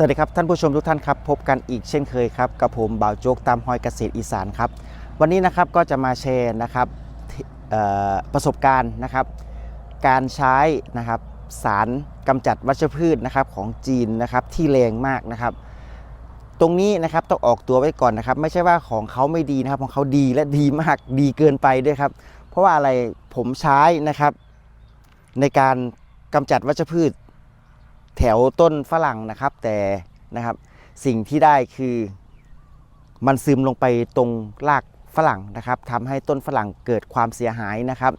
สวัสดีครับท่านผู้ชมทุกท่านครับพบกันอีกเช่นเคยครับกับผมบ่าวโจ๊กตามหอยเกษตรอีสานครับวันนี้นะครับก็จะมาแชร์นะครับประสบการณ์นะครับ การใช้นะครับสารกำจัดวัชพืชนะครับของจีนนะครับที่แรงมากนะครับ ตรงนี้นะครับต้องออกตัวไว้ก่อนนะครับ ไม่ใช่ว่าของเขาไม่ดีนะครับของเขาดีและดีมากดีเกินไปด้วยครับ เพราะว่าอะไรผมใช้นะครับในการกำจัดวัชพืช แถวต้นฝรั่งนะครับ แต่นะครับสิ่งที่ได้คือมันซึมลงไปตรงรากฝรั่งนะครับทำให้ต้นฝรั่งเกิดความเสียหายนะครับ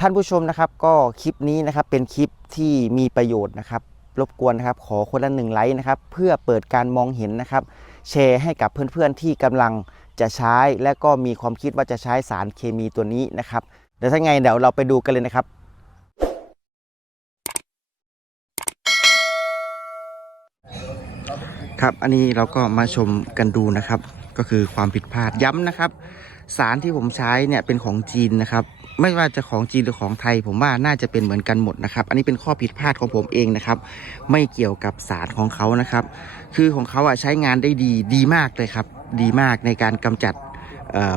ท่านผู้ชมนะครับก็คลิปนี้นะครับเป็นคลิปที่มีประโยชน์นะครับ รบกวนนะครับขอคนละหนึ่งไลค์นะครับ เพื่อเปิดการมองเห็นนะครับ แชร์ให้กับเพื่อนๆที่กำลังจะใช้และก็มีความคิดว่าจะใช้สารเคมีตัวนี้นะครับเดี๋ยวถ้าไงเดี๋ยวเราไปดูกันเลยนะครับ ครับ อันนี้เราก็มาชมกันดูนะครับ ก็คือความผิดพลาดย้ำนะครับ สารที่ผมใช้เนี่ยเป็นของจีนนะครับ ไม่ว่าจะของจีนหรือของไทย ผมว่าน่าจะเป็นเหมือนกันหมดนะครับ อันนี้เป็นข้อผิดพลาดของผมเองนะครับ ไม่เกี่ยวกับสารของเขานะครับ คือของเขาอะใช้งานได้ดีดีมากเลยครับ ดีมากในการกำจัด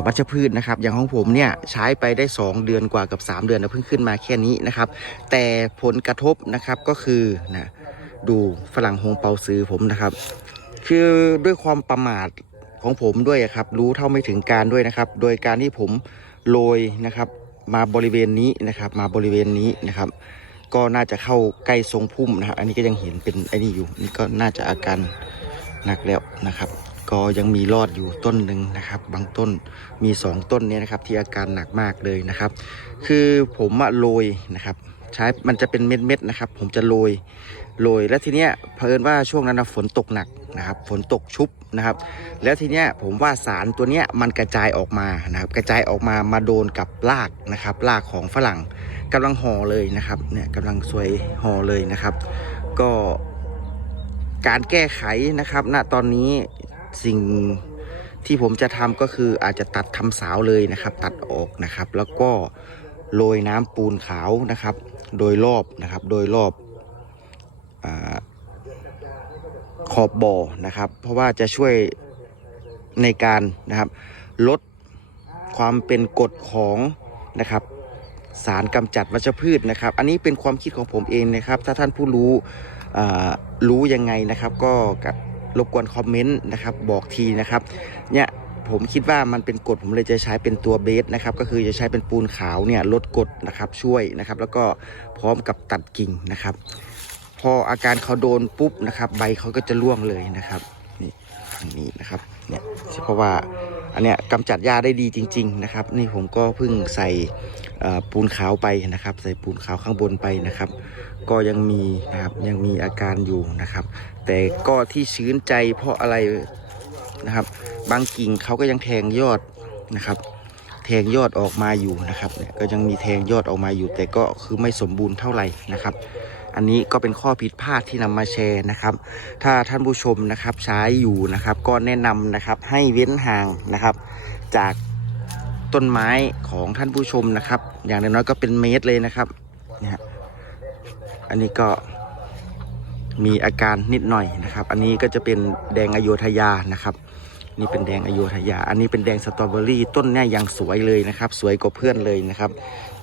วัชพืชนะครับ อย่างของผมเนี่ยใช้ไปได้ 2 เดือนกว่ากับ 3 เดือนนะเพิ่งขึ้นมาแค่นี้นะครับ แต่ผลกระทบนะครับก็คือนะ ดูฝรั่งฮงเปาซื้อผมนะครับ คือด้วยความประมาทของผมด้วยครับ รู้เท่าไม่ถึงการด้วยนะครับ โดยการที่ผมโรยนะครับ มาบริเวณนี้นะครับ มาบริเวณนี้นะครับ ก็น่าจะเข้าใกล้ทรงพุ่มนะครับ อันนี้ก็ยังเห็นเป็นไอ้นี่อยู่ นี่ก็น่าจะอาการหนักแล้วนะครับ ก็ยังมีรอดอยู่ต้นหนึ่งนะครับ บางต้นมีสองต้นนี้นะครับ ที่อาการหนักมากเลยนะครับ คือผมอะโรยนะครับ ใช้มันจะเป็นเม็ดๆนะครับ ผมจะโรย โรยแล้วทีเนี้ยเพิ่นว่าช่วงนั้นนะฝนตกหนักนะครับฝนตกชุบนะครับ แล้วทีเนี้ยผมว่าสารตัวเนี้ยมันกระจายออกมานะครับกระจายออกมามาโดนกับรากนะครับรากของฝรั่งกำลังห่อเลยนะครับเนี่ยกำลังสวยห่อเลยนะครับ ก็การแก้ไขนะครับณตอนนี้สิ่งที่ผมจะทำก็คืออาจจะตัดทำสาวเลยนะครับ ตัดออกนะครับ แล้วก็โรยน้ำปูนขาวนะครับ โดยรอบนะครับ โดยรอบ ขอบบ่อนะครับ เพราะว่าจะช่วยในการนะครับลดความเป็นกรดของนะครับ สารกำจัดวัชพืชนะครับ อันนี้เป็นความคิดของผมเองนะครับ ถ้าท่านผู้รู้รู้ยังไงนะครับ ก็รบกวนคอมเมนต์นะครับบอกทีนะครับเนี่ยผมคิดว่ามันเป็นกรดผมเลยจะใช้เป็นตัวเบสนะครับ ก็คือจะใช้เป็นปูนขาวเนี่ยลดกดนะครับช่วยนะครับ แล้วก็พร้อมกับตัดกิ่งนะครับ พออาการเขาโดนปุ๊บนะครับ ใบเขาก็จะร่วงเลยนะครับนี่ทางนี้นะครับเนี่ยเพราะว่าอันเนี้ยกำจัดหญ้าได้ดีจริง ๆ นะครับ นี่ผมก็เพิ่งใส่ปูนขาวไปนะครับ ใส่ปูนขาวข้างบนไปนะครับ ก็ยังมีนะครับยังมีอาการอยู่นะครับ แต่ก็ที่ชื้นใจเพราะอะไรนะครับ บางกิ่งเขาก็ยังแทงยอดนะครับ แทงยอดออกมาอยู่นะครับเนี่ยก็ยังมีแทงยอดออกมาอยู่ แต่ก็คือไม่สมบูรณ์เท่าไหร่นะครับ อันนี้ก็เป็นข้อผิดพลาดที่นำมาแชร์นะครับ ถ้าท่านผู้ชมนะครับใช้อยู่นะครับ ก็แนะนำนะครับให้เว้นห่างนะครับ จากต้นไม้ของท่านผู้ชมนะครับ อย่างน้อยๆก็เป็นเมตรเลยนะครับเนี่ยฮะอันนี้ก็มีอาการนิดหน่อยนะครับ อันนี้ก็จะเป็นแดงอโยธยานะครับ นี่เป็นแดงอโยธยา อันนี้เป็นแดงสตรอเบอรี่ ต้นเนี่ยยังสวยเลยนะครับ สวยกว่าเพื่อนเลยนะครับ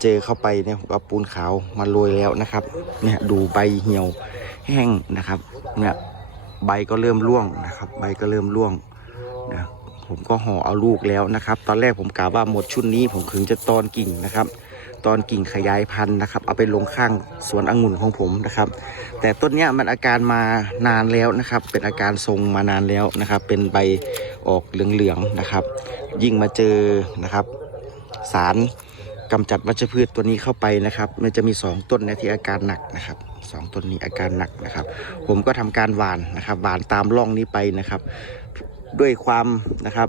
เจอเข้าไปเนี่ยผมเอาปูนขาวมาโรยแล้วนะครับ เนี่ยดูใบเหี่ยวแห้งนะครับ เนี่ยใบก็เริ่มร่วงนะครับ ใบก็เริ่มร่วงนะผมก็ห่อเอาลูกแล้วนะครับ ตอนแรกผมกะว่าหมดชุดนี้ผมถึงจะตอนกิ่งนะครับ ตอนกิ่งขยายพันธุ์นะครับ เอาไปลงข้างสวนองุ่นของผมนะครับ แต่ต้นเนี้ยมันอาการมานานแล้วนะครับ เป็นอาการทรงมานานแล้วนะครับ เป็นใบออกเหลืองๆนะครับ ยิ่งมาเจอนะครับ สารกำจัดวัชพืชตัวนี้เข้าไปนะครับ มันจะมี 2 ต้นนะที่อาการหนักนะครับสองต้นนี้อาการหนักนะครับ ผมก็ทำการหวานนะครับหวานตามร่องนี้ไปนะครับ ด้วยความนะครับ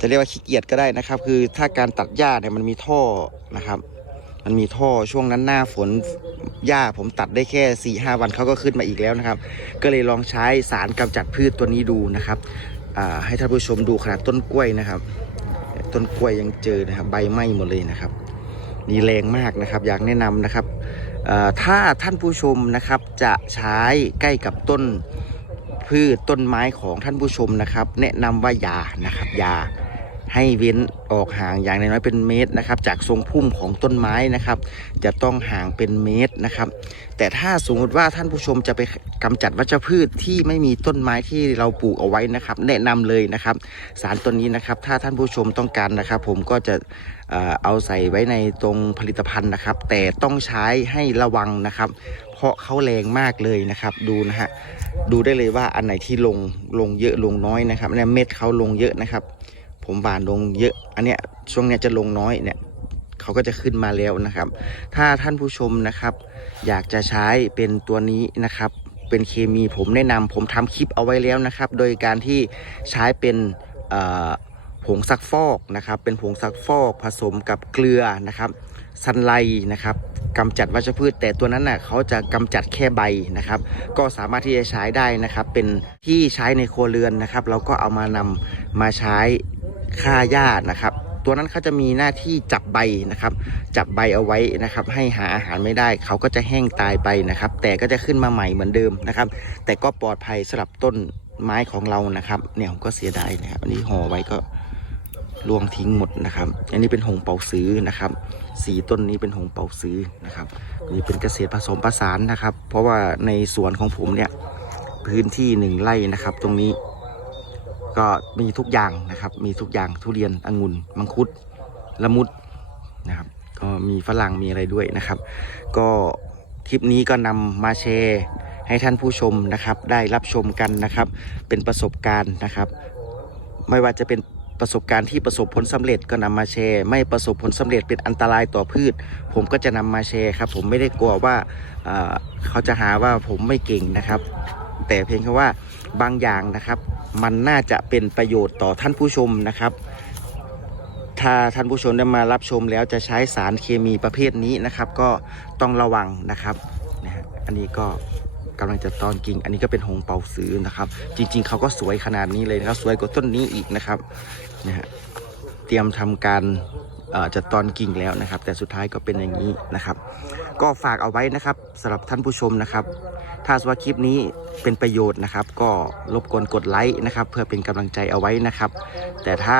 จะเรียกว่าขี้เกียจก็ได้นะครับ คือถ้าการตัดหญ้าเนี่ยมันมีท่อนะครับ มันมีท่อช่วงนั้นหน้าฝนหญ้าผมตัดได้แค่4ี่ห้าวันเขาก็ขึ้นมาอีกแล้วนะครับ ก็เลยลองใช้สารกำจัดพืชตัวนี้ดูนะครับให้ท่านผู้ชมดูขนาดต้นกล้วยนะครับ ต้นกล้วยยังเจอนะครับใบไหม้หมดเลยนะครับนี่แรงมากนะครับ อยากแนะนำนะครับถ้าท่านผู้ชมนะครับจะใช้ใกล้กับต้น พืชต้นไม้ของท่านผู้ชมนะครับ แนะนำว่าอย่านะครับอย่า ให้เว้นออกห่างอย่างน้อยเป็นเมตรนะครับ จากทรงพุ่มของต้นไม้นะครับ จะต้องห่างเป็นเมตรนะครับ แต่ถ้าสมมติว่าท่านผู้ชมจะไปกำจัดวัชพืชที่ไม่มีต้นไม้ที่เราปลูกเอาไว้นะครับ แนะนำเลยนะครับ สารตัวนี้นะครับ ถ้าท่านผู้ชมต้องการนะครับ ผมก็จะเอาใส่ไว้ในตรงผลิตภัณฑ์นะครับ แต่ต้องใช้ให้ระวังนะครับ เพราะเขาแรงมากเลยนะครับ ดูนะฮะดูได้เลยว่าอันไหนที่ลงลงเยอะลงน้อยนะครับเนี่ยเม็ดเขาลงเยอะนะครับ ผมบานลงเยอะ อันเนี้ยช่วงเนี้ยจะลงน้อยเนี่ยเขาก็จะขึ้นมาแล้วนะครับ ถ้าท่านผู้ชมนะครับ อยากจะใช้เป็นตัวนี้นะครับ เป็นเคมีผมแนะนำผมทำคลิปเอาไว้แล้วนะครับ โดยการที่ใช้เป็นผงซักฟอกนะครับ เป็นผงซักฟอกผสมกับเกลือนะครับซันไลนะครับกำจัดวัชพืช แต่ตัวนั้นน่ะเขาจะกำจัดแค่ใบนะครับ ก็สามารถที่จะใช้ได้นะครับ เป็นที่ใช้ในครัวเรือนนะครับ เราก็เอามานำมาใช้ ฆ่าหญ้านะครับ ตัวนั้นเขาจะมีหน้าที่จับใบนะครับ จับใบเอาไว้นะครับ ให้หาอาหารไม่ได้เขาก็จะแห้งตายไปนะครับ แต่ก็จะขึ้นมาใหม่เหมือนเดิมนะครับ แต่ก็ปลอดภัยสำหรับต้นไม้ของเรานะครับ เนี่ยผมก็เสียดายนะครับ อันนี้ห่อไว้ก็ลวงทิ้งหมดนะครับ อันนี้เป็นหงเปาซื้อนะครับ สีต้นนี้เป็นหงเปาซื้อนะครับนี่เป็นเกษตรผสมผสานนะครับ เพราะว่าในสวนของผมเนี่ยพื้นที่หนึ่งไร่นะครับ ตรงนี้ ก็มีทุกอย่างนะครับ มีทุกอย่างทุเรียนองุ่นมังคุดละมุดนะครับก็มีฝรั่งมีอะไรด้วยนะครับ ก็คลิปนี้ก็นำมาแชร์ให้ท่านผู้ชมนะครับ ได้รับชมกันนะครับ เป็นประสบการณ์นะครับ ไม่ว่าจะเป็นประสบการณ์ที่ประสบผลสำเร็จก็นำมาแชร์ ไม่ประสบผลสำเร็จเป็นอันตรายต่อพืช ผมก็จะนำมาแชร์ครับ ผมไม่ได้กลัวว่าเอ่อเขาจะหาว่าผมไม่เก่งนะครับ แต่เพียงแค่ว่าบางอย่างนะครับ มันน่าจะเป็นประโยชน์ต่อท่านผู้ชมนะครับ ถ้าท่านผู้ชมได้มารับชมแล้วจะใช้สารเคมีประเภทนี้นะครับ ก็ต้องระวังนะครับนะฮะอันนี้ก็กำลังจะตอนกิ่ง อันนี้ก็เป็นหงเปาซื้อนะครับ จริง ๆเขาก็สวยขนาดนี้เลยนะครับ สวยกว่าต้นนี้อีกนะครับนะฮะเตรียมทำการ จะตอนกิ่งแล้วนะครับ แต่สุดท้ายก็เป็นอย่างนี้นะครับ ก็ฝากเอาไว้นะครับสำหรับท่านผู้ชมนะครับ ถ้าสว่าคลิปนี้เป็นประโยชน์นะครับ ก็รบกวนกดไลค์นะครับ เพื่อเป็นกำลังใจเอาไว้นะครับ แต่ถ้า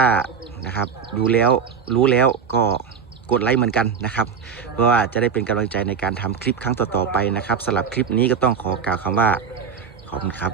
นะครับดูแล้วรู้แล้วก็กดไลค์เหมือนกันนะครับ เพื่อว่าจะได้เป็นกำลังใจในการทำคลิปครั้งต่อๆไปนะครับสำหรับคลิปนี้ก็ต้องขอกล่าวคำว่าขอบคุณครับ